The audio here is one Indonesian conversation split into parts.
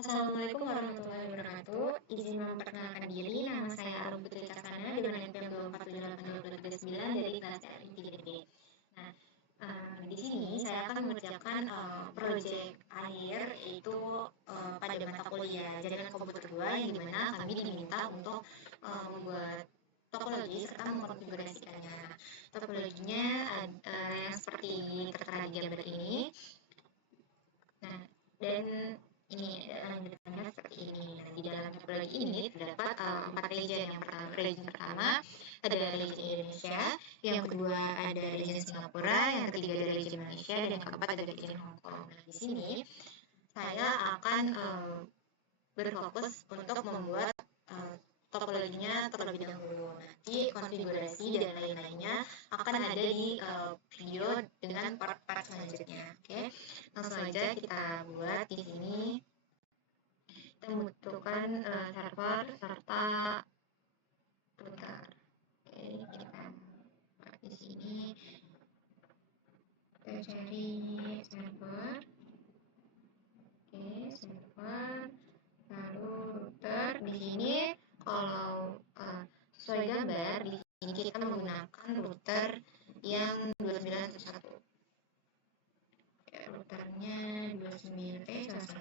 Assalamualaikum warahmatullahi wabarakatuh. Izin memperkenalkan diri, nama saya Arum Putri Cakana dengan NPM 2478239 dari kelas TRI 3D. Nah, di sini saya akan mengerjakan proyek akhir yaitu pada mata kuliah Jaringan Komputer 2 yang dimana kami diminta untuk membuat topologi serta mengkonfigurasikannya. Topologinya yang seperti tertera di gambar ini. Nah, dan ini lanjutannya seperti ini. Nah, di dalam topologi ini terdapat 4 region. Region pertama ada region Indonesia, yang kedua ada region Singapura, yang ketiga ada region Malaysia, dan yang keempat ada region Hong Kong. Nah, di sini saya akan berfokus untuk membuat topologinya terlebih dahulu. Nanti konfigurasi dan lain-lainnya akan ada di video dengan part-part selanjutnya. Oke, langsung aja kita buat. Di sini kita membutuhkan server serta router. Oke, kita buat di sini. Kita cari server. Oke, server, lalu router. Di sini kalau sesuai gambar, di sini kita menggunakan router yang 2911. Ya, routernya 2911.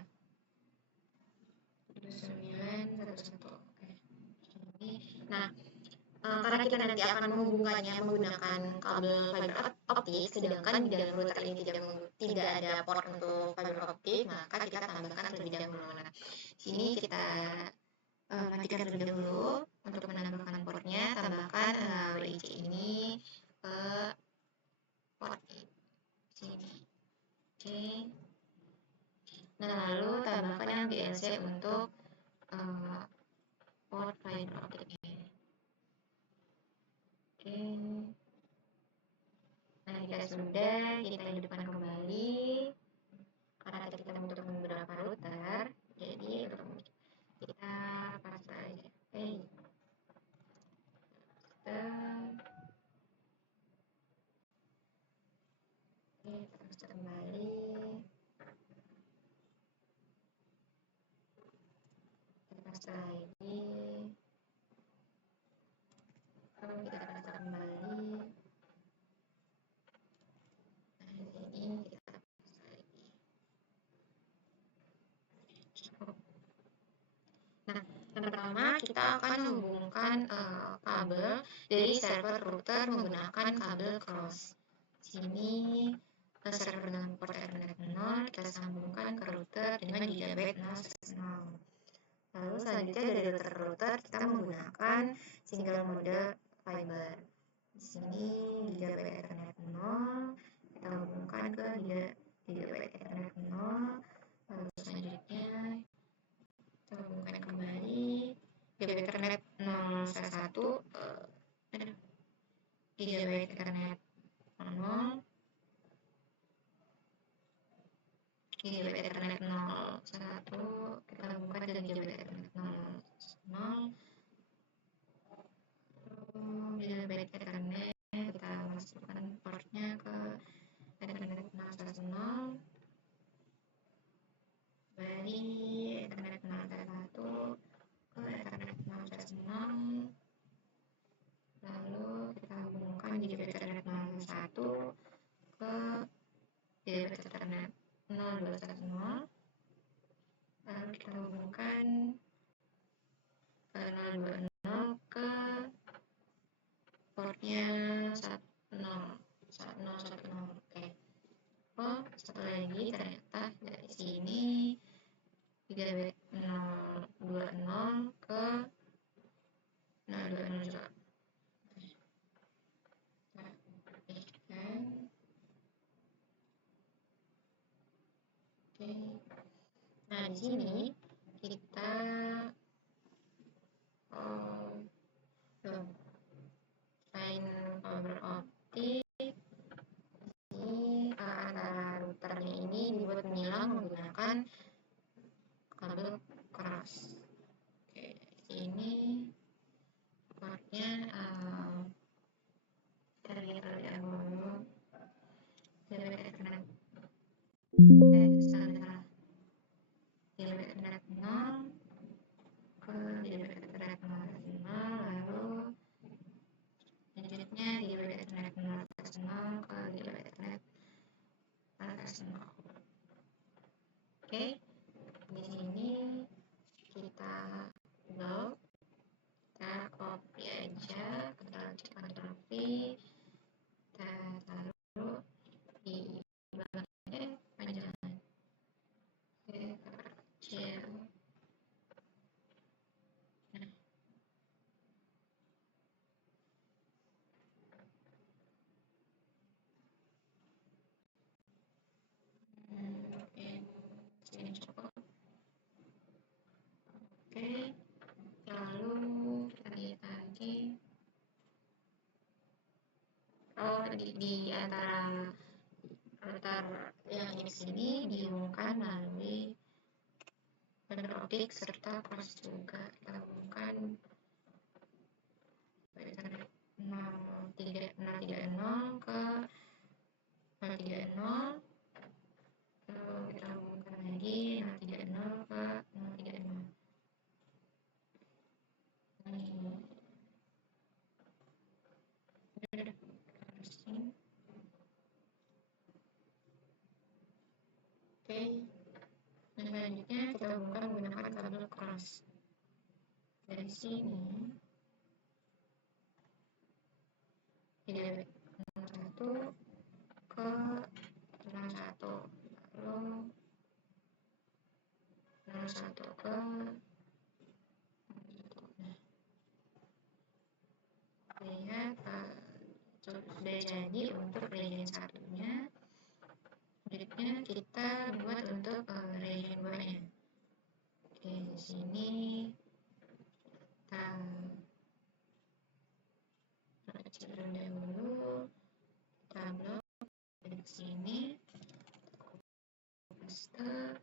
Oke. Nah, karena kita nanti akan menghubungkannya menggunakan kabel fiber optik, sedangkan di dalam router ini tidak ada port untuk fiber optik, maka kita tambahkan terlebih dahulu. Nah, sini kita matikan terlebih dahulu. Untuk menambahkan portnya, tambahkan WIC ini ke port sini. Oke. Nah, lalu tambahkan yang BLC untuk port fiber optiknya. Oke. Nah, jika sudah, kita hidupkan kembali. Karena tadi kita membutuhkan beberapa router, jadi untuk kita pasang aja. Oke. Kita pasang kembali. Kita pasang lagi. Lalu kita pasang kembali. Nah, ini kita pasang lagi. Nah, yang pertama kita akan menghubungkan kabel dari server router menggunakan kabel cross. Sini server dengan port Ethernet 0 kita sambungkan ke router dengan gigabit 0. Lalu selanjutnya dari router kita menggunakan single mode fiber. Di sini gigabit Ethernet 0 kita hubungkan ke gigabit Ethernet 0. Lalu selanjutnya kita hubungkan kembali gigabit Ethernet 011 gigabit Ethernet 0 gigabit Ethernet 01 kita hubungkan dengan gigabit Ethernet 00 gigabit Ethernet kita masukkan portnya ke Ethernet 010 kembali Ethernet 011 ke Ethernet 010, lalu kita hubungkan gigabit Ethernet 01 ke gigabit Ethernet 0210, lalu kita hubungkan 020 ke portnya 1010. Oke. Oh, satu lagi ternyata dari sini gigabit 020 ke 020 juga. Oke. Nah, di sini kita selain fiber optik, ini antara routernya ini dibuat menyilang menggunakan kabel cross. Oke, ini portnya kita lihat terlebih dahulu. Gigabit Ethernet Oke, di sini kita blok, kita copy aja, kita Ctrl V, kita taruh di belakangnya panjangan, oke, kecil. Oke, sini cukup. Oke, lalu kita lihat lagi. Oh, di antara router yang ini sini dihubungkan melalui fiber optik serta cross juga. Kita hubungkan 030 ke 030, lalu kita hubungkan lagi 030 ke 030. Oke, selanjutnya kita hubungkan menggunakan kabel cross dari sini 1 ke 1, lalu 1 ke 1. Lihat sudah jadi untuk region satunya. Selanjutnya kita buat untuk region 2-nya. Oke, di sini kita kecilkan dahulu, kita blok di sini, paste,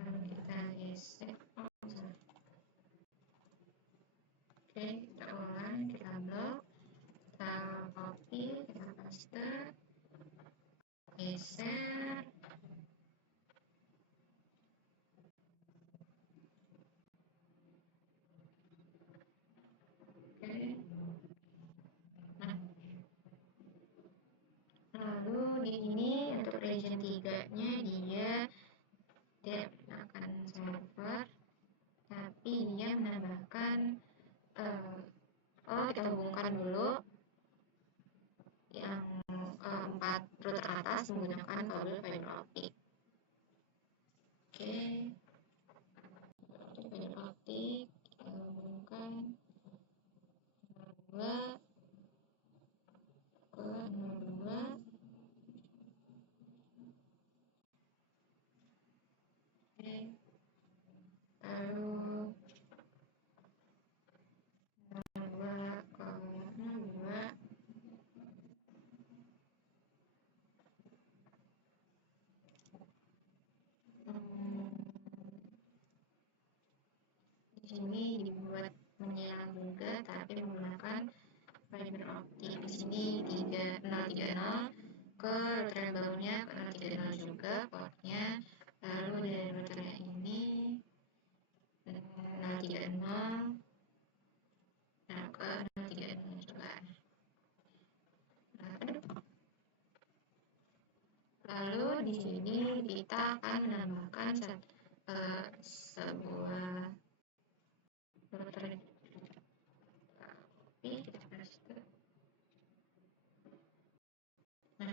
lalu kita geser. Oke, kita ulang, kita blok, kita copy, kita paste, geser. Oke. Nah, lalu di sini untuk region 3-nya dia tidak menggunakan server, tapi dia menambahkan kita hubungkan dulu yang 4 router atas menggunakan kabel fiber optik. Oke, fiber optik kita hubungkan 02 ke 02. Oke, lalu 02 ke 02. Di sini dibuat menyala juga, tapi menggunakan fiber optik. Di sini 030 ke router yang barunya ke 030 juga portnya. Lalu dari router yang ini 030 ke 030 juga. Lalu di sini kita akan menambahkan sebuah router copy, kita paste. Nah,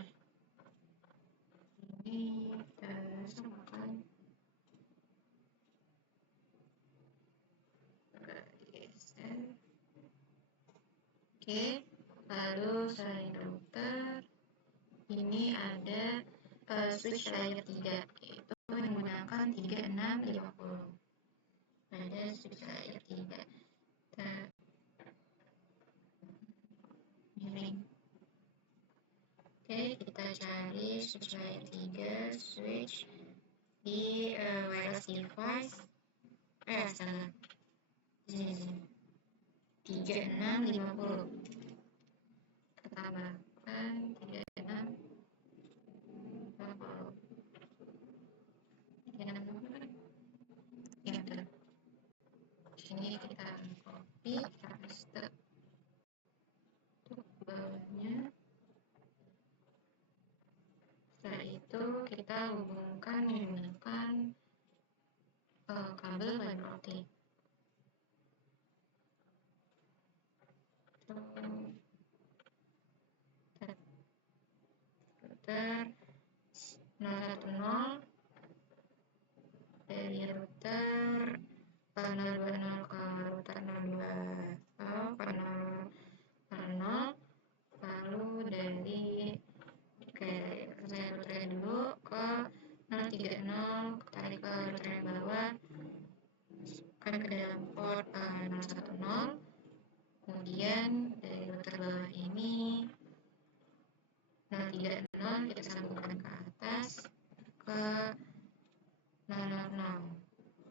ini kita samakan. Geser. Oke, lalu selain router ini ada switch layer 3, yaitu menggunakan 3650. Ada switch layer 3. Kita miring. Oke, kita cari switch layer 3, switch di wireless device. Salah. Di sini. 3650. Kita tambahkan 3650. Ya, betul. Sini kita copy, kita paste untuk bawahnya. router 010 dari router 020 ke router 020 ke 000, lalu dari saya routernya dulu ke 030 tarik ke router yang bawah kan ke dalam port 010, kemudian dari router bawah ini 030 kita sambungkan ke atas ke 000.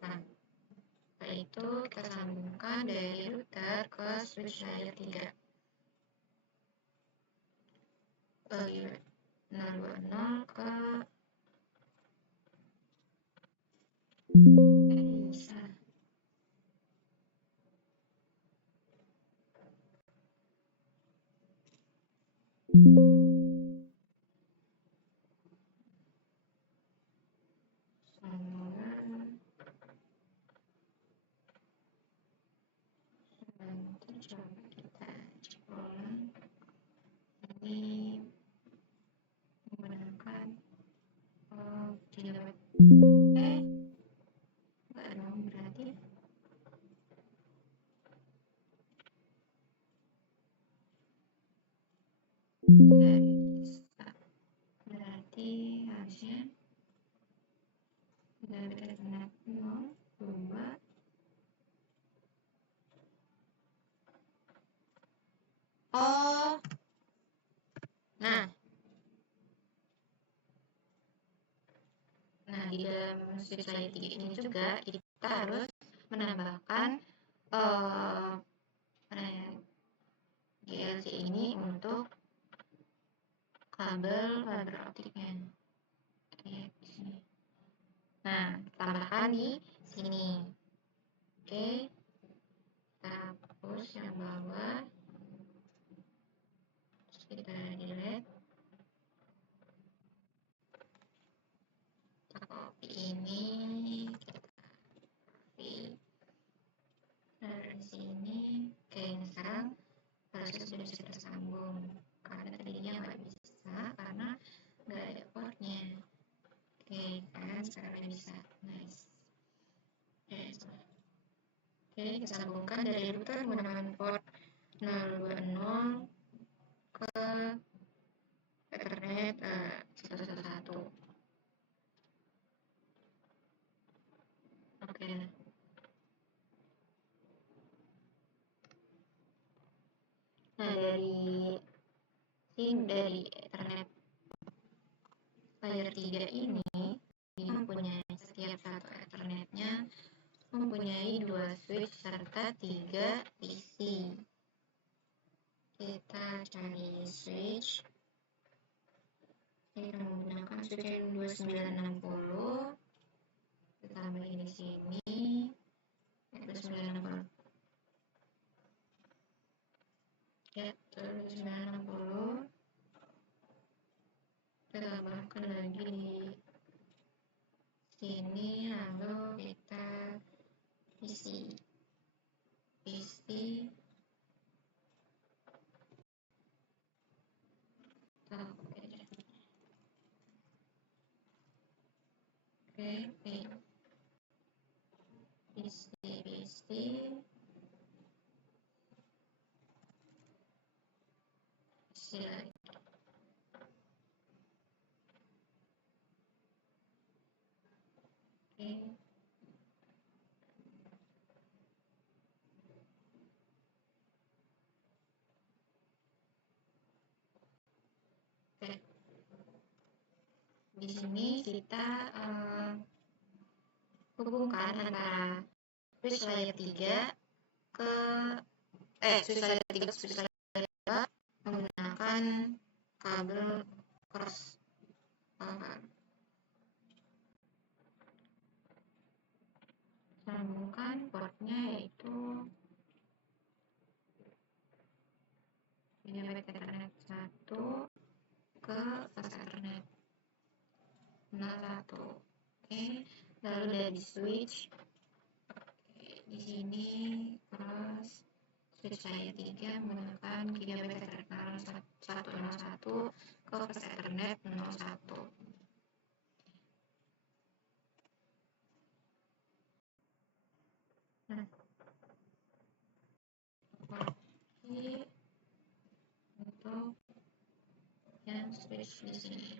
Nah, setelah itu kita sambungkan dari router ke switch layer 3 dari 020 ke bisa coba kita cek ulang. Ini menggunakan gigabit. Enggak dong, berarti nggak bisa. Berarti harusnya gigabit ethernet 0, 2. Oh, nah di dalam switch layer 3 ini juga kita harus menambahkan GLC ini untuk kabel fiber optiknya. Nah, tambahkan di sini. Oke, kita hapus yang bawah, terus kita delete. Kita copy ini, kita copy dari sini. Oke, sekarang harusnya sudah bisa tersambung. Karena tadinya nggak bisa karena nggak ada portnya. Oke, kan sekarang bisa. Nice. Oke, kita sambungkan dari router menggunakan port 020 ke Ethernet 111. Oke. Nah, dari Ethernet layer 3 ini mempunyai setiap satu Ethernetnya mempunyai 2 switch serta 3 PC. Kita cari switch. Kita menggunakan switch yang 2960. Kita tambahin di sini 2960. Ya, 2960. Kita tambahkan lagi di sini, lalu kita isi isi lagi. Di sini kita hubungkan antara switch layer 3 ke switch layer 3 ke switch layer 2 menggunakan kabel cross power. Sambungkan portnya yaitu gigabit Ethernet 1 ke fast Ethernet 01. Oke, lalu dari switch di sini cross switch layer 3 menggunakan gigabit Ethernet 101 ke Fast Ethernet 01. Nah, ini untuk yang switch di sini.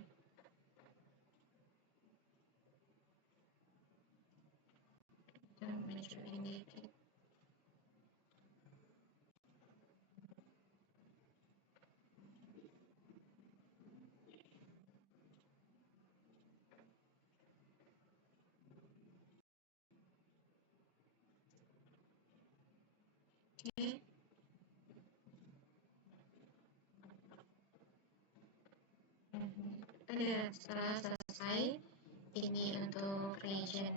Kita majuin dikit. Oke. Setelah selesai, ini untuk region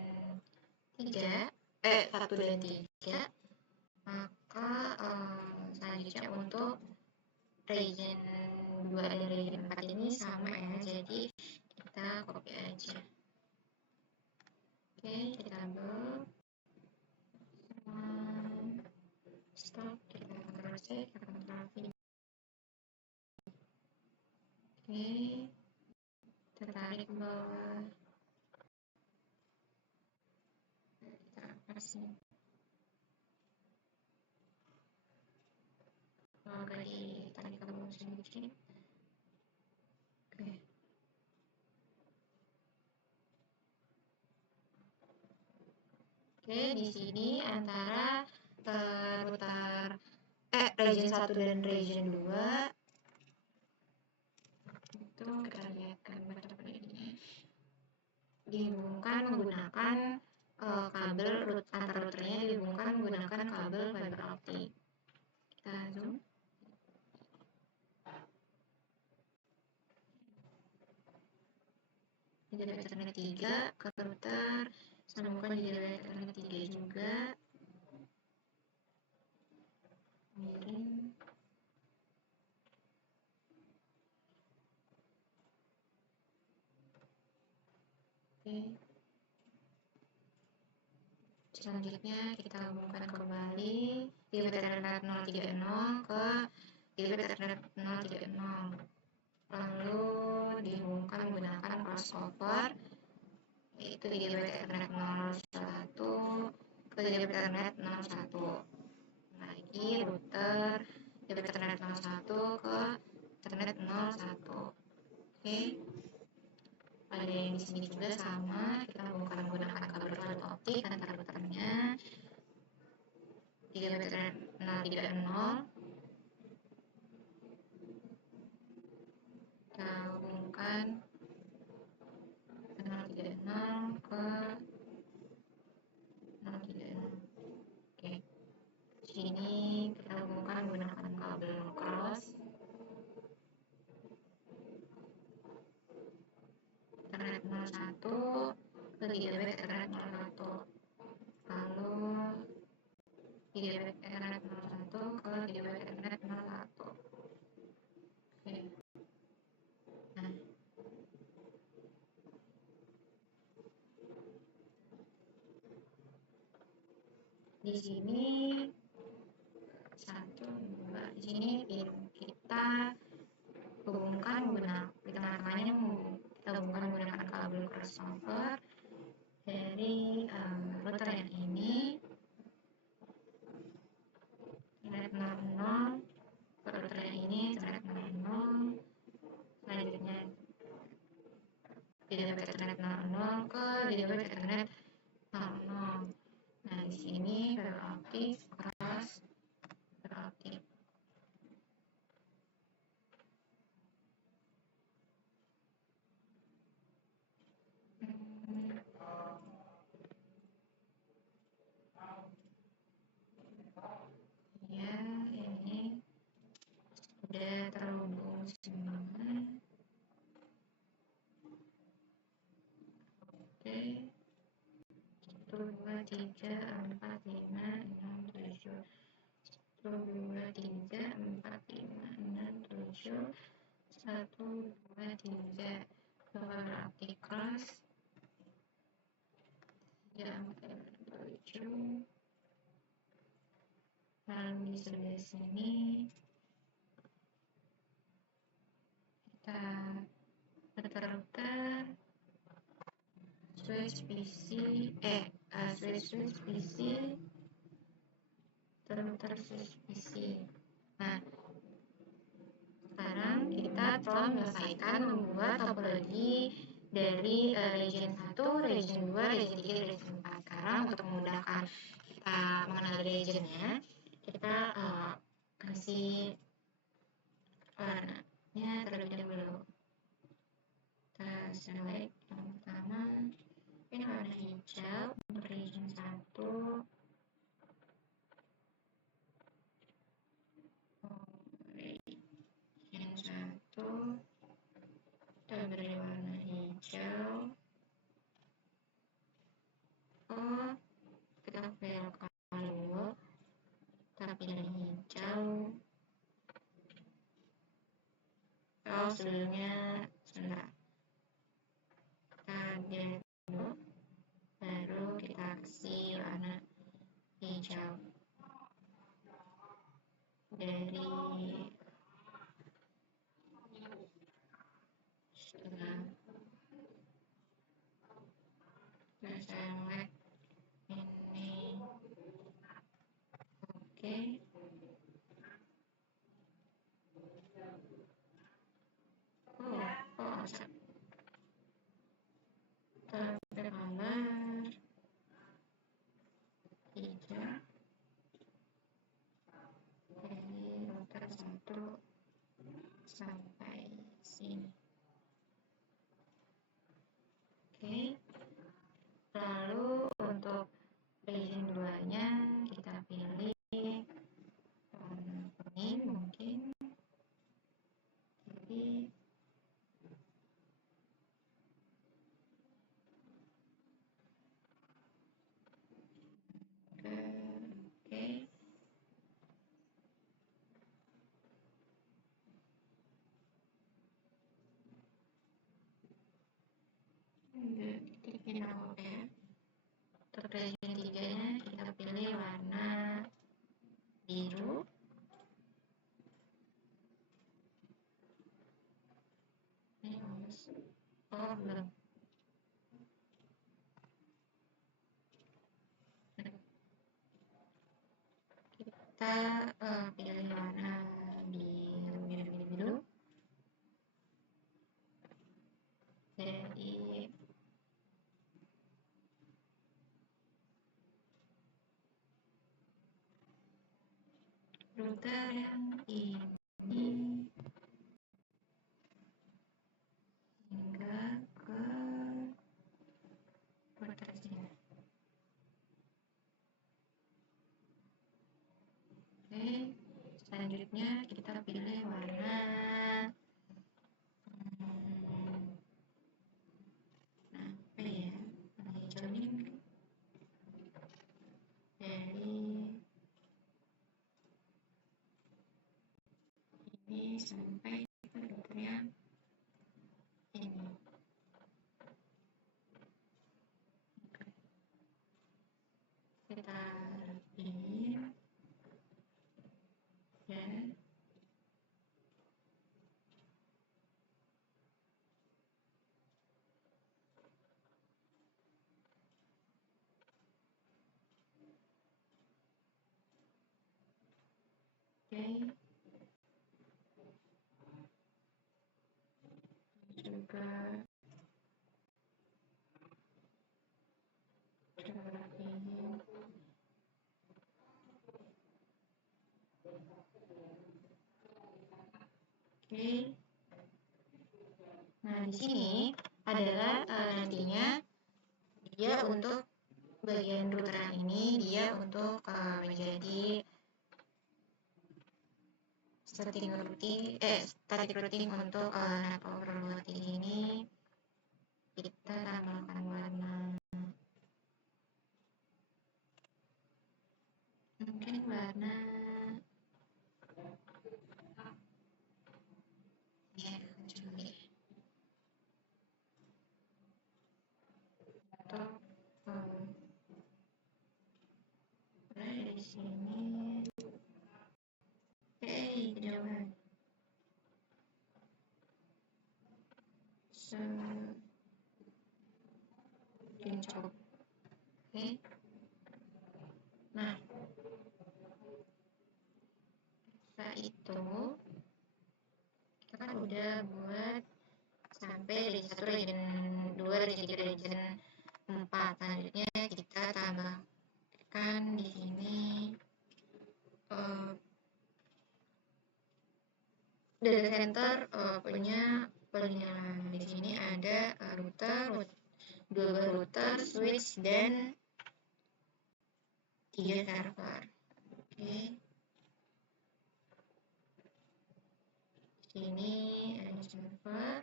3, 1 dan 3, maka selanjutnya untuk region 2 dan region 4 ini sama ya, jadi kita copy aja. Oke, kita ambil stop, kita Ctrl C, kita Ctrl V. Oke, kita tarik ke bawah, kita kasih agak ditarik ke bawah sedikit. Oke. Oke, di sini antara router region 1 dan region 2 itu kita lihat gambar ini dihubungkan menggunakan kabel antar routernya dihubungkan menggunakan kabel fiber optik. Kita zoom. Ini dari Ethernet 3 ke router, sambungkan di dari Ethernet 3 juga. Miring. Oke. Selanjutnya kita hubungkan kembali gigabit Ethernet 030 ke gigabit Ethernet 030. Lalu dihubungkan menggunakan crossover, yaitu gigabit Ethernet 01 ke gigabit Ethernet 01. Lagi router gigabit Ethernet 01 ke Ethernet 01. Oke. Pada yang di sini juga sama, kita hubungkan menggunakan kabel fiber optik antar routernya gigabit Ethernet 030. Kita hubungkan 030 ke 030. Oke. Sini kita hubungkan menggunakan kabel cross Ethernet 01 ke gigabit Ethernet 01. Lalu gigabit Ethernet 01 ke gigabit Ethernet 01. Oke. Nah, di sini 1, 2, di sini kita hubungkan menggunakan di tengah-tengahnya kita hubungkan menggunakan kabel crossover dari router yang ini Ethernet 00 ke router yang ini Ethernet 00. Selanjutnya gigabit Ethernet 00 ke gigabit Ethernet 00. Nah, di sini fiber optik cross fiber optik. Ya, ini udah terhubung semua. Oke. 1, 2, 3, 4, 5, 6, 7. 1, 2, 3, 4, 5, 6, 7. 1, 2, 3. Fiber optik cross. 3, 4, 5, 7. Lalu di sebelah sini router switch PC switch PC router switch PC. Nah, sekarang kita telah menyelesaikan membuat topologi dari region 1, region 2, region 3, region 4. Sekarang untuk memudahkan kita mengenal regionnya, kita kasih warnanya terlebih dahulu. Kita select yang pertama, ini warna hijau untuk region 1. Kita beri warna hijau. Kita belokkan dulu. Kita pilih hijau. Sebelumnya sebentar. Kita delete dulu. Baru kita kasih warna hijau. Dari setelah select ini, oke. Kita gambar hijau dari router 1 sampai sini. Oke. Lalu untuk region 2-nya kita pilih warna kuning mungkin. Jadi oke. Titik oke. Untuk region 3-nya kita pilih warna biru. Ini belum. Kita pilih warna biru. Jadi router yang ini hingga ke router sini. Oke, selanjutnya kita pilih warna apa ya? Warna hijau ini mungkin. Dari ini sampai ke router yang ini. Kita rapiin ya. Oke. Juga kita rapiin. Oke. Nah, di sini adalah nantinya dia untuk bagian router ini dia untuk menjadi static routing untuk network routing ini. Kita tambahkan warna mungkin warna ya curi atau di sini. Kejauhan. Jadi cukup. Oke. Nah, setelah itu kita kan udah buat sampai region 1, region 2, region 3, region 4. Selanjutnya kita tambahkan di sini data center punya pengenalan. Di sini ada router, 2 router, switch, dan 3 server. Oke. Sini ada server.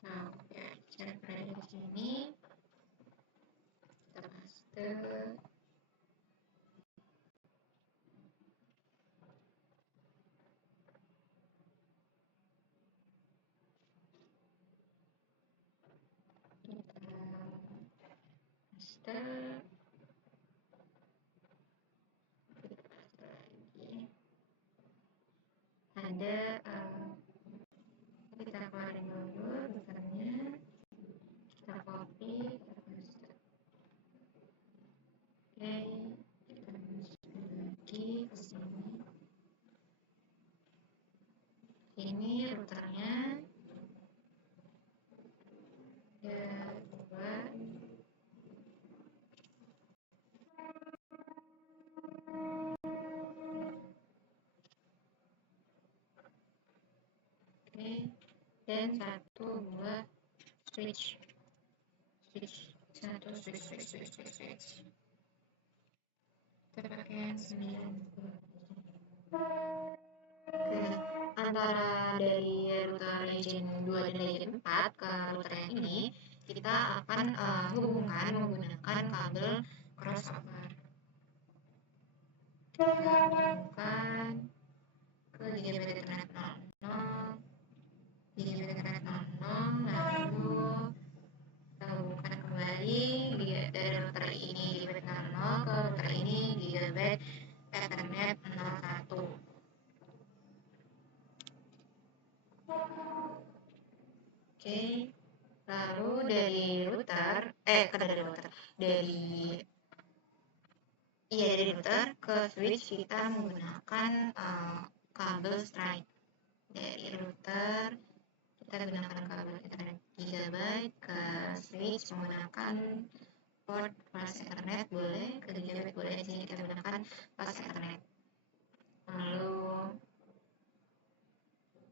Tahu ya, server ada di sini. Kita paste. Ada kita keluarin dulu routernya, kita copy, kita paste. Oke, kita masukin lagi ke sini. Ini routernya ada 2. Oke, dan 1 buah switch. Satu switch. Kita pakai yang 90. Oke, antara dari router region 2 dan region 4 ke router yang ini, kita akan hubungkan menggunakan kabel crossover. Kita hubungkan ke gigabit Ethernet 00, gigabit Ethernet 00, lalu kita hubungkan kembali dari router ini gigabit 00 ke router ini gigabit Ethernet 01. Oke, lalu dari router ke switch kita menggunakan kabel strike. Dari router kita gunakan kabel Ethernet gigabit, ke switch menggunakan port flash Ethernet boleh, ke gigabit boleh. Di sini kita gunakan flash Ethernet. Lalu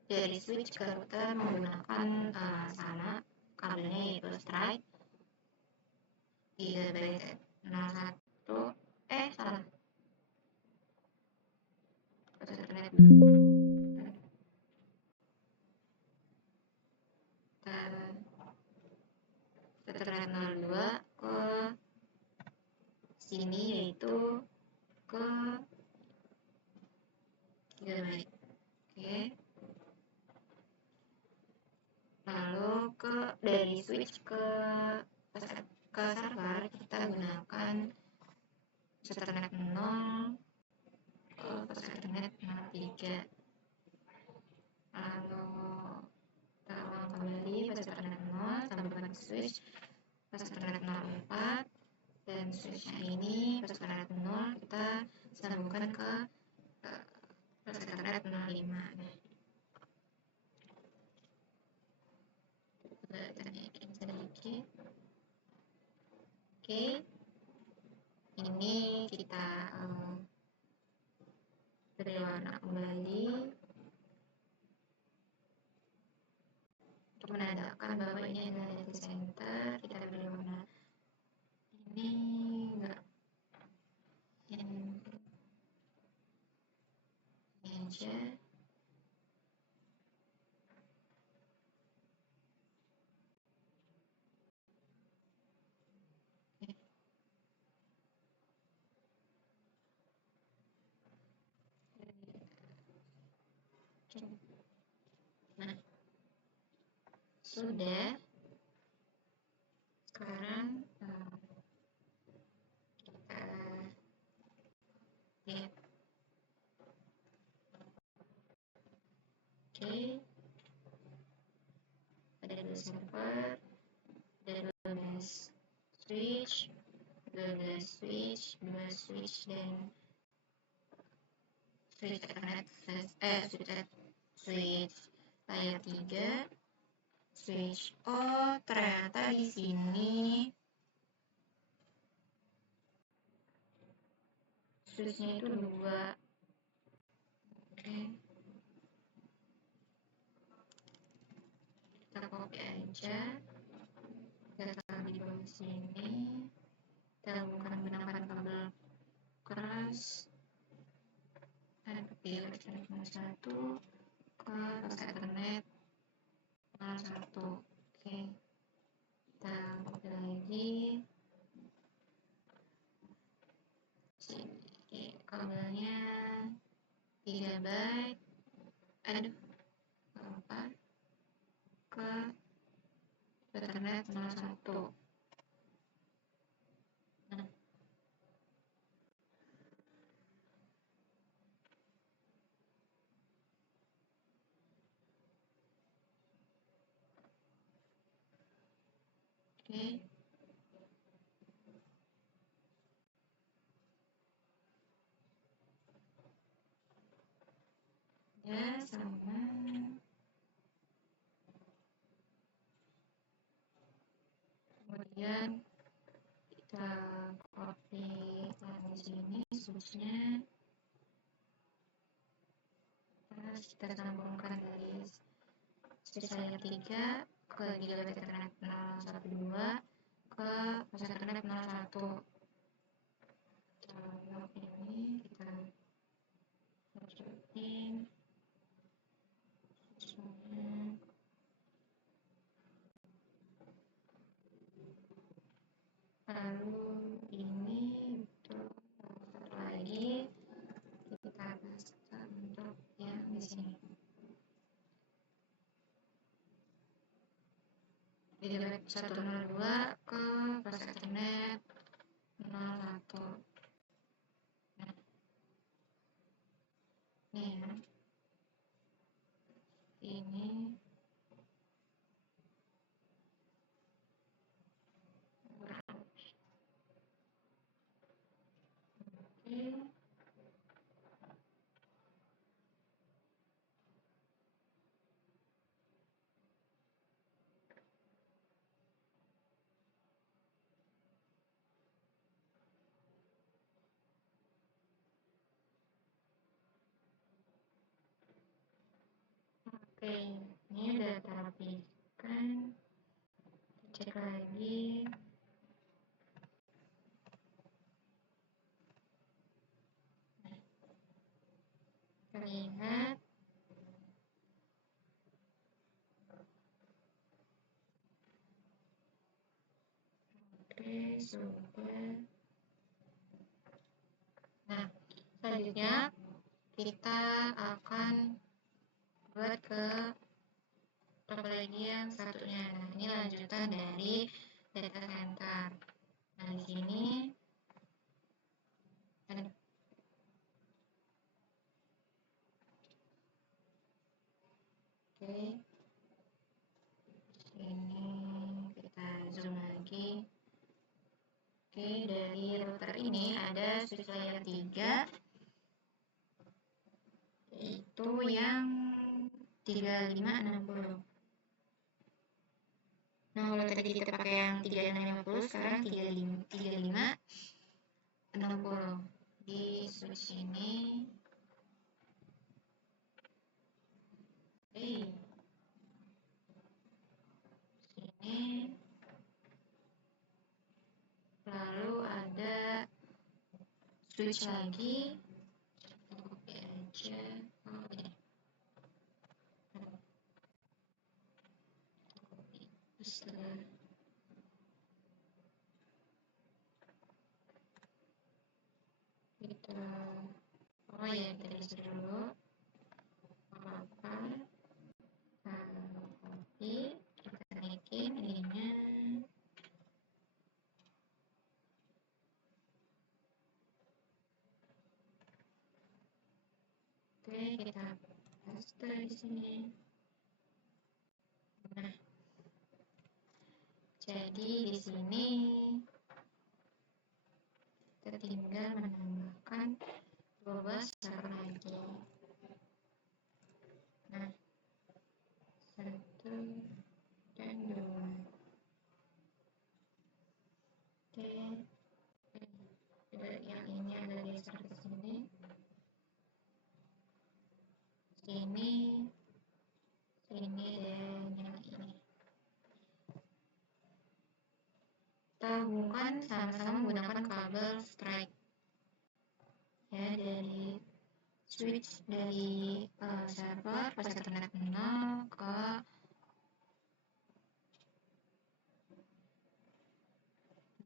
dari switch ke router menggunakan sama kabelnya, yaitu strike gigabit 01. Salah. Flash Ethernet. Ethernet 02 ke sini, yaitu ke gigabit. Oke. Lalu dari switch ke server kita gunakan Ethernet 0 ke Ethernet 03. Lalu kita ulang kembali Ethernet 0, sambungkan ke switch Ethernet 04, dan switchnya ini Ethernet 0 kita sambungkan ke Ethernet 05. Kita naikin sedikit. Oke, ini kita beri warna kembali untuk menandakan bahwa ini adalah data center. Kita beri warna ini enggak, ini aja. Nah, sudah. Sekarang kita lihat. Oke, server, ada 12 switch, 2 switch, dan switch Ethernet, switch layer 3, switch. Oh, ternyata di sini switchnya itu 2. Oke. Kita copy aja. Kita taruh di bawah sini. Kita gunakan kabel keras dan pilih Ethernet 1 ke Ethernet 01. Oke. Kita copy lagi. Sini kabelnya 3 byte. Aduh, apa? Ke Ethernet 01. Nah. Oke. Ya, sama. Kemudian kita copy di sini switchnya. Terus kita sambungkan dari switch layer 3 ke gigabit Ethernet 012 ke Ethernet 01. Kalau ini kita masukin switchnya. Lalu ini untuk lagi kita pasang untuk yang di sini. Gigabit 102 ke Ethernet 01. Nah, ini ya. Ini oke, ini udah terapikan. Cek lagi. Terlihat. Oke, sudah. Nah, selanjutnya kita akan buat ke topologi yang satunya. Nah, ini lanjutan dari data center. Nah, di sini oke. Sini kita zoom lagi. Oke, dari router ini ada switch layer 3 itu yang 3560. Nah, kalau tadi kita pakai yang 3650, sekarang 3560. Di switch ini. Sini. Lalu ada switch lagi. Copy aja. Oh, ini. Kita, oh ya, kita isi dulu. Apa? Copy, kita naikin ininya. Oke, kita paste di sini. Nah, sini kita tinggal menambahkan 12 server lagi. Nah, 1 dan 2. Oke, yang ini ada geser ke sini, sini, dan yang ini. Kita hubungkan sama-sama menggunakan kabel strike ya, dari switch dari server pas Ethernet 0 ke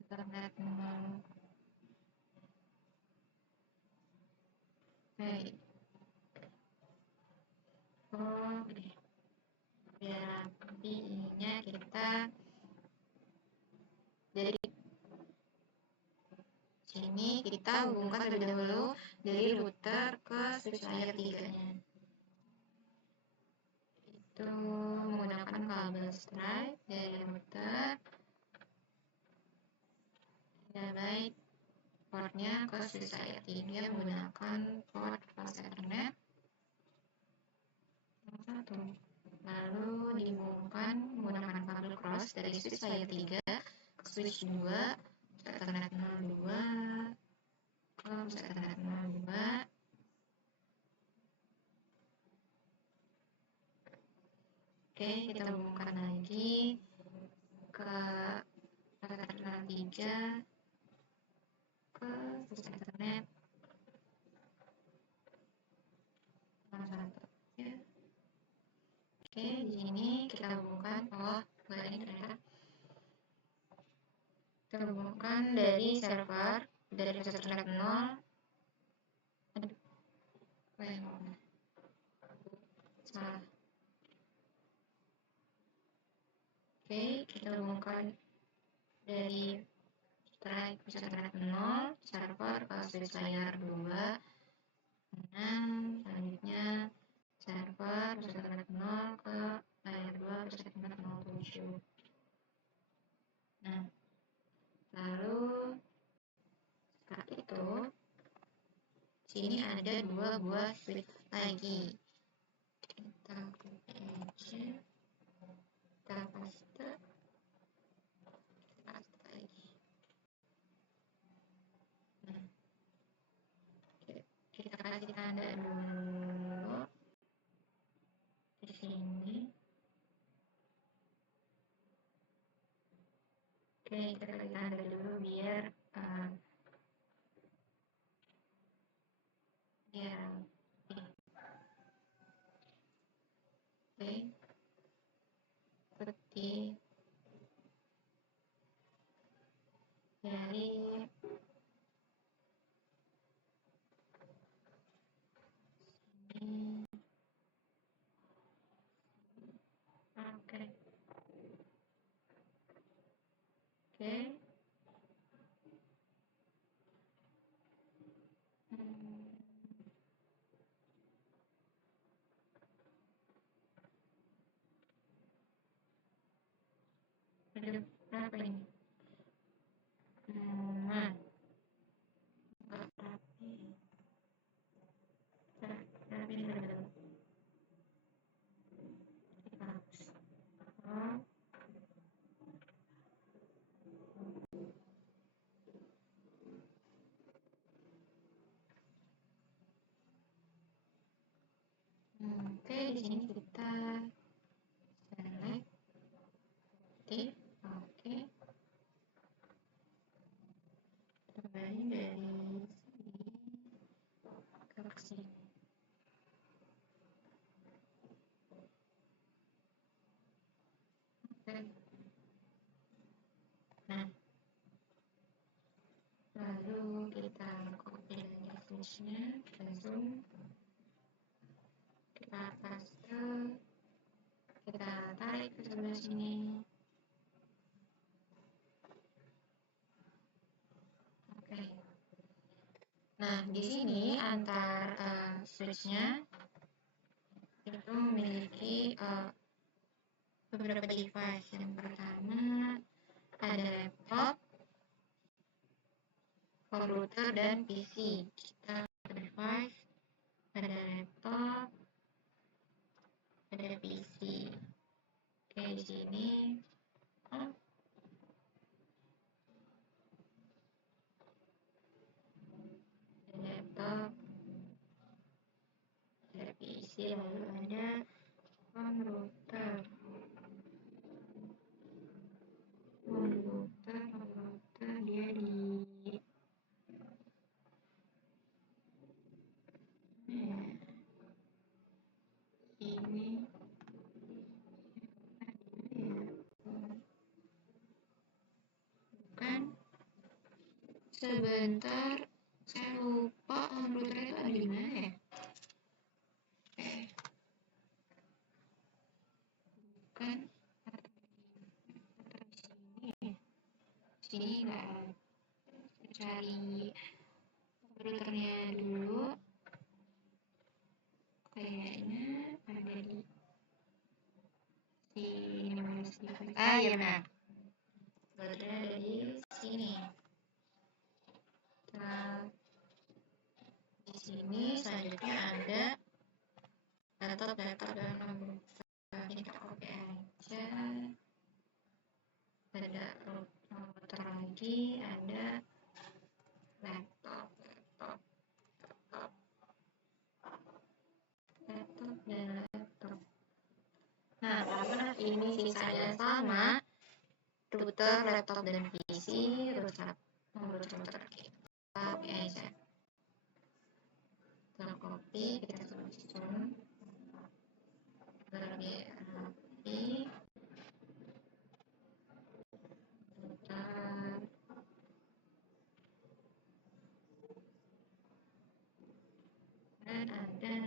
Ethernet 0. Baik. Oke. Biar ininya kita dari sini kita hubungkan terlebih dahulu dari router ke switch layer 3-nya. Itu menggunakan kabel strike dari router baik portnya ke switch layer 3 menggunakan port fast Ethernet 1. Lalu dihubungkan menggunakan kabel cross dari switch layer 3 ke switch 2 Ethernet 02 ke Ethernet 02. Oke, kita hubungkan lagi ke Ethernet 3 ke switch Ethernet 01 ya. Oke, di sini kita hubungkan ini ternyata kita hubungkan dari server dari Ethernet 0. Salah. Oke, kita hubungkan dari strike Ethernet 0 server ke switch layer 2. Selanjutnya server Ethernet 0 ke layer 2 Ethernet 07. Nah, lalu setelah itu sini ada 2 buah switch lagi. Kita copy aja, kita paste lagi. Nah, kita kasih tanda dulu di sini. Oke, kita kasih tanda dulu biar oke, seperti dari sini. Oke. Berapa ini? Nah, nggak rapi. Rapi dulu. Oke, di sini kita select aktif. Oke, kembali dari sini ke sini. Oke. Nah, lalu kita copy lagi switch-nya, kita zoom, kita paste, kita tarik ke sebelah sini. Oke. Nah, di sini antar switch-nya itu memiliki beberapa device. Yang pertama ada laptop, komputer, dan PC. Kita device, ada laptop, ada PC. Oke, di sini ada laptop, ada PC, lalu ada komputer. Komputer dia di ini bukan, sebentar, saya lupa komputer itu ada di mana ya. Bukan, sini nggak ada. Cari komputernya dulu, kayaknya ada di sini. Ya benar, komputernya ada di sini. Nah, di sini selanjutnya ada laptop dan komputer. Ini kita copy aja. Ada komputer lagi, ada laptop dan laptop. Nah, karena ini sisanya sama, router, laptop, dan PC, router kita copy aja. Kita copy, kita susun lebih rapi. Router, dan ada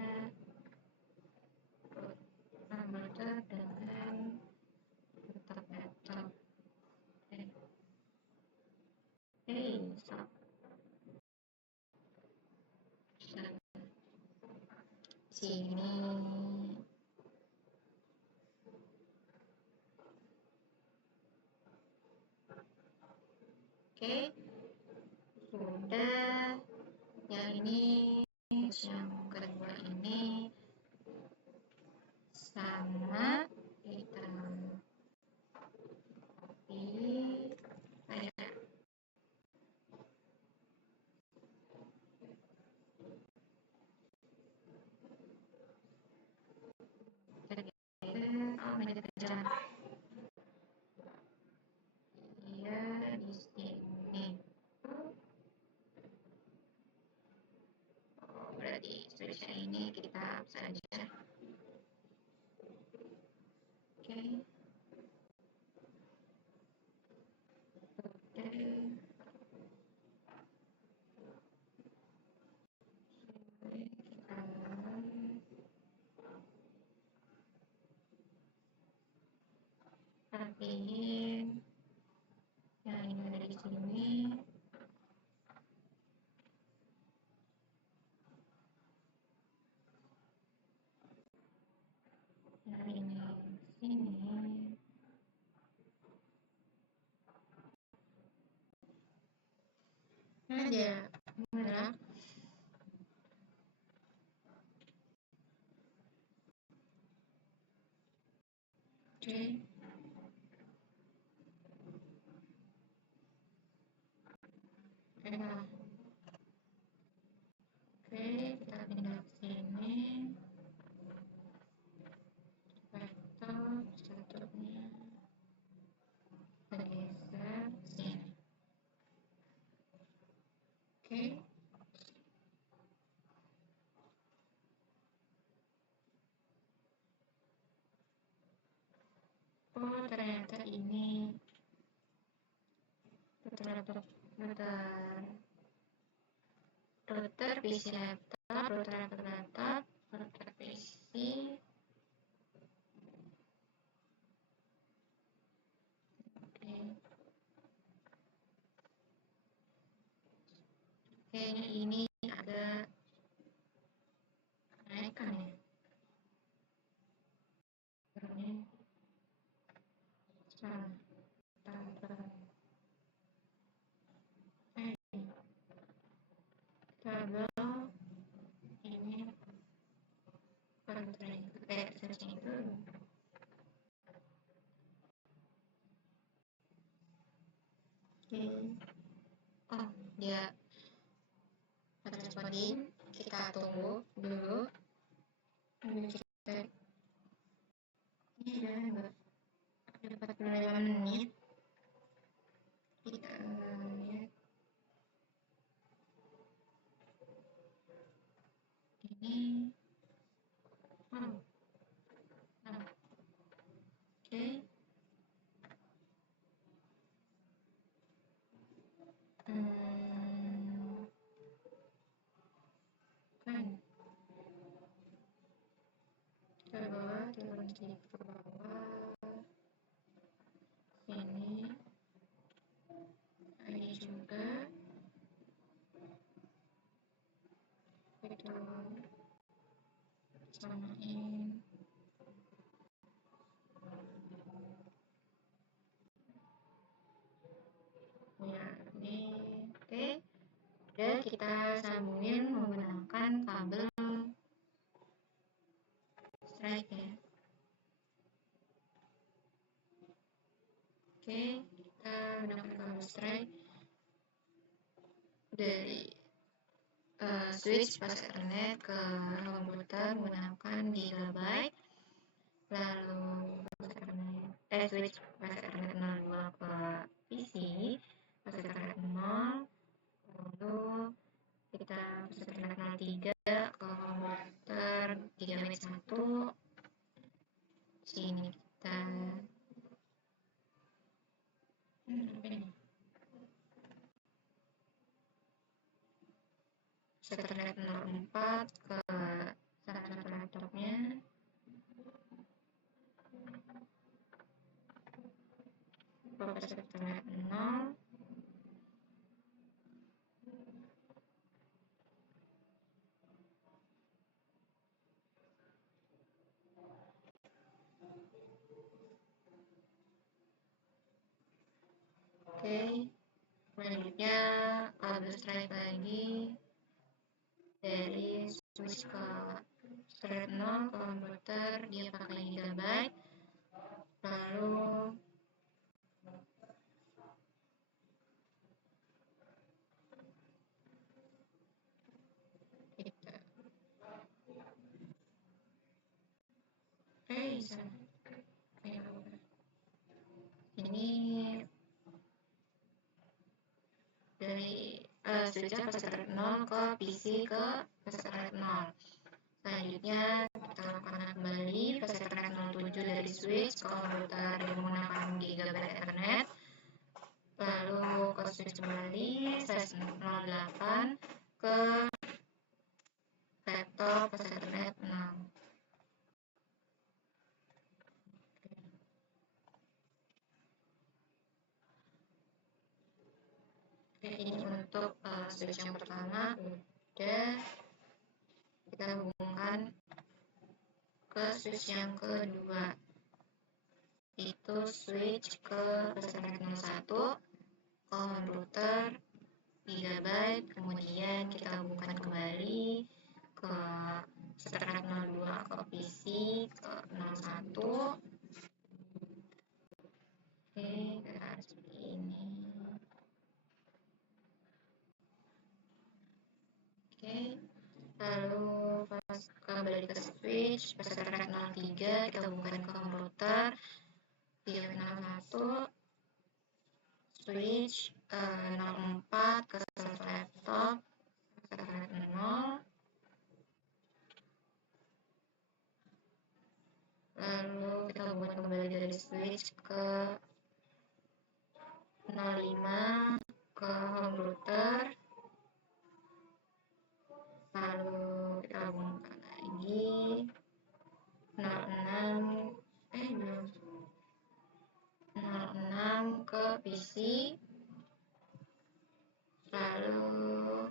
router dengan laptop. Sini. Oke, sudah. Yang ini, yang kedua ini sama, kita copy. Meja kerja. Iya, di sini. Berarti tulisan ini kita hapus aja. Oke. Rapiin yang ini ada di sini. Yang ini sini. Aja, benar. Oke. Oke, kita pindah ke sini. Laptop satunya bergeser sini. Oke. Oh, ternyata ini router PC laptop, router laptop, router PC. Oke. Kayaknya ini agak naikkan ya. Ini salah. Oke. Oh, dia responding. Kita tunggu dulu. Kita ini udah 45 menit. Kita lihat ini. Oh. Nah. Oke. Kan. Ke bawah, turun sedikit ke bawah. Ini. Ini juga. Itu samain. Ya, ini. Oke. Udah kita sambungin menggunakan kabel strike ya. Oke, kita gunakan kabel strike dari switch pas Ethernet ke komputer menggunakan gigabyte, lalu switch pas Ethernet 02 ke PC pas Ethernet 0, lalu kita pas Ethernet 03 ke komputer gigabyte 1. Sini kita Ethernet 04 ke salah satu laptopnya. Pas Ethernet 0. Oke, selanjutnya kabel strike lagi dari switch ke Ethernet 0 ke komputer, dia pakai gigabyte, lalu kita ini dari switchnya pas Ethernet 0 ke PC ke pas Ethernet 0. Selanjutnya kita lakukan kembali pas Ethernet 07 dari switch ke komputer yang menggunakan gigabyte Ethernet, lalu ke switch kembali slash 08 ke laptop pas Ethernet 6. Oke, ini untuk switch yang pertama udah kita hubungkan ke switch yang kedua, itu switch ke Ethernet 01 komputer gigabyte, kemudian kita hubungkan kembali ke Ethernet 02 ke PC ke 01. Oke, kita seperti ini. Oke, lalu pas kembali ke switch pas Ethernet 03 kita hubungkan ke komputer gigabyte 01, switch 04 ke laptop Ethernet 0, lalu kita hubungkan kembali dari switch ke 05 ke komputer, lalu kita hubungkan lagi 06 ke PC, lalu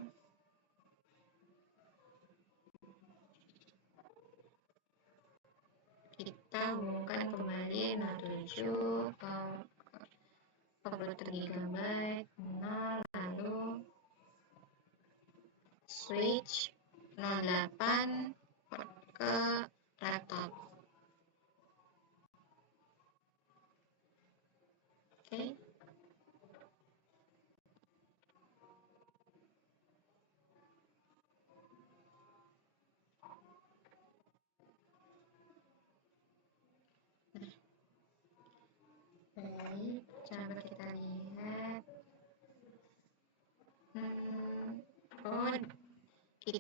kita hubungkan kembali 07 ke komputer gigabyte 0, lalu switch 08 ke laptop. Oke.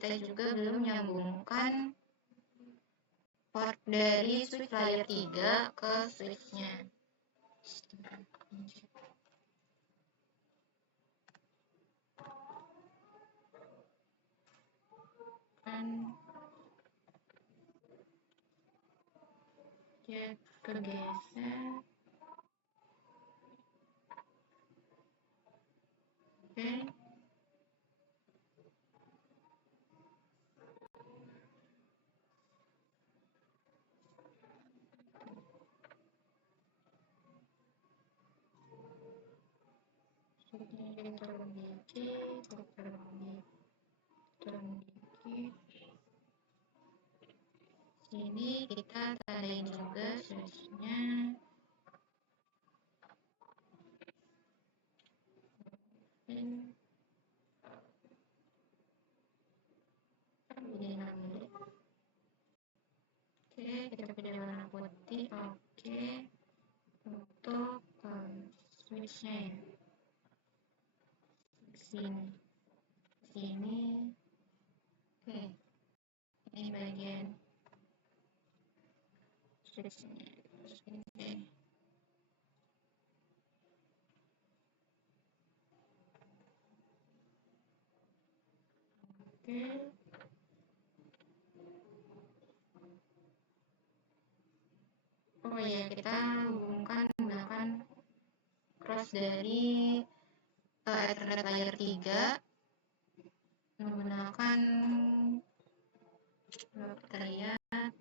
saya juga belum menyambungkan port dari switch layer 3 ke switchnya. Dia kegeser. Oke. Turun dikit. Sini kita tandain juga switchnya. Oke, kita pilih warna putih. Oke, untuk switchnya ya. Sini. Oke, ini bagian switchnya. Oke. Oh ya, kita hubungkan menggunakan cross dari Ethernet layer 3 menggunakan, kalau kita lihat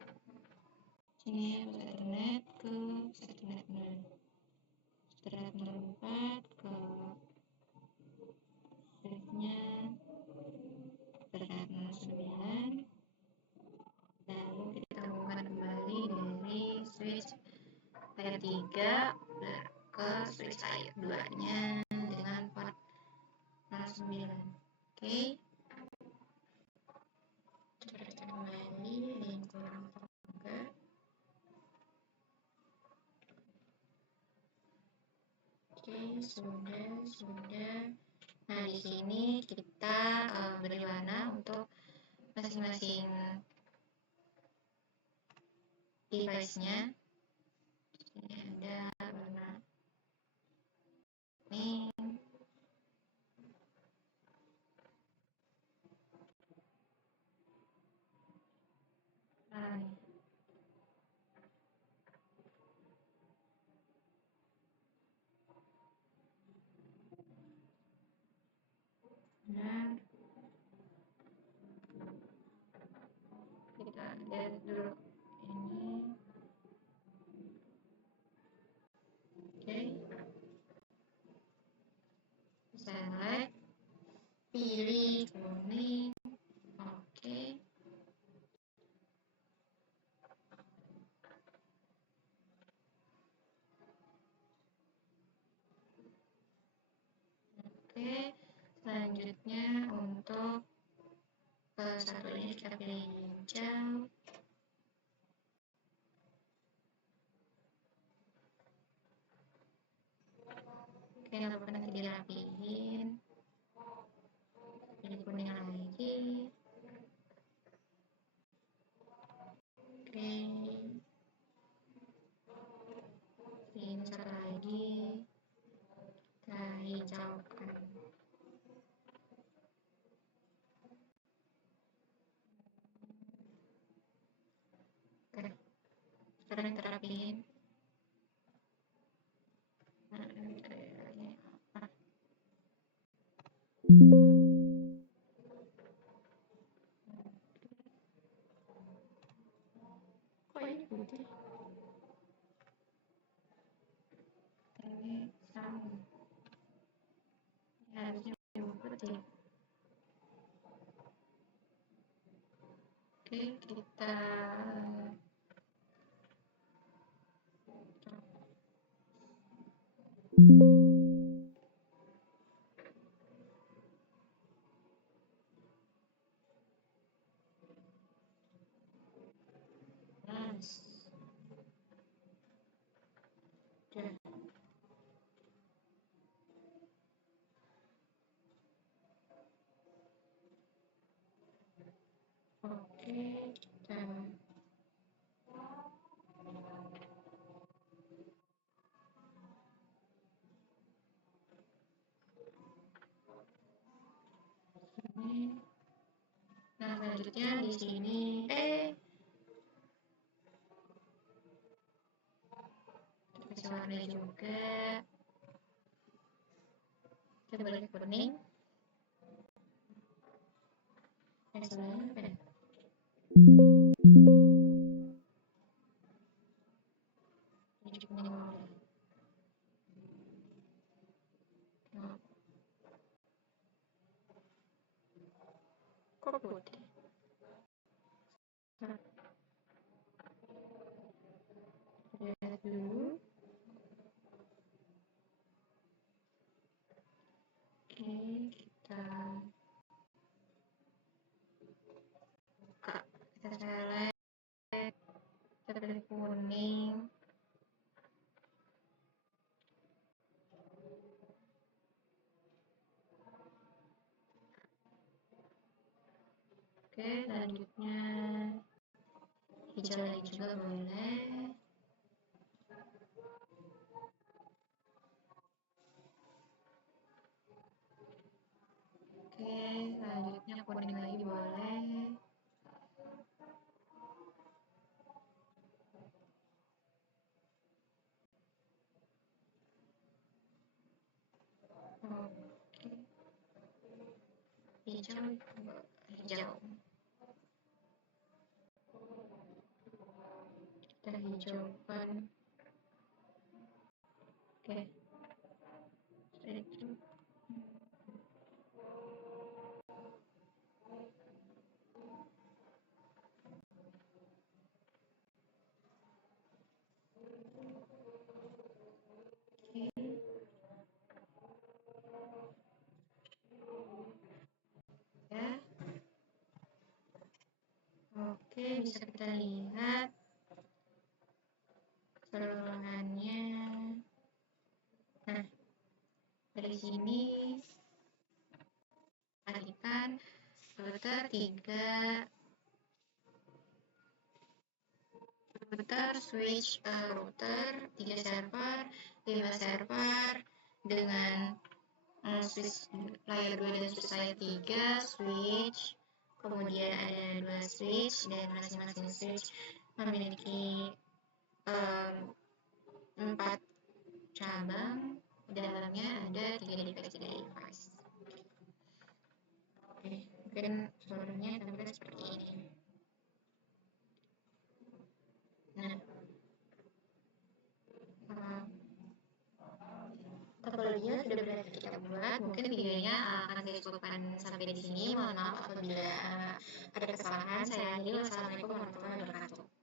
sini Ethernet ke Ethernet 04 ke switchnya Ethernet 09, lalu kita hubungkan kembali dari switch layer 3 ke switch layer 2 nya dengan port 09. Oke, kita kembali yang kurang juga. Oke, sudah. Nah, di sini kita beri warna untuk masing-masing device-nya. Ini ada warna ini. Nah, kita lihat dulu ini. Oke, select, pilih kuning. Oke, selanjutnya untuk satu ini kita pilih hijau. Oke, nggak apa-apa, nanti dirapihin. Pilih kuning lagi. Oke, ini satu lagi kita hijaukan. Oke, sekarang kita rapihin. Kok ini putih? Ini sama. Harusnya putih. Oke, kita selanjutnya di sini kasih warna juga, kita balik kuning. Yang sebelahnya apa ya? Ini kuning dulu. Kok putih? Lihat dulu. Oke, kita buka, kita select, kita pilih kuning. Oke, selanjutnya hijau lagi juga boleh. Oke, selanjutnya kuning lagi boleh. Oke, hijau. Kita hijaukan. Oke, itu. Ya. Oke, bisa kita lihat keseluruhannya. Nah, dari sini alihkan router 3 switch router 3 server 5 server dengan switch layer 2 dan switch layer 3 switch, kemudian ada 2 switch dan masing-masing switch memiliki 4 cabang, dalamnya ada 3 device. Oke, mungkin seluruhnya tampilnya seperti ini. Nah, topologinya sudah berhasil kita buat. Mungkin videonya akan saya cukupkan sampai di sini. Mohon maaf apabila ada kesalahan. Saya akhiri. Wassalamualaikum warahmatullahi wabarakatuh.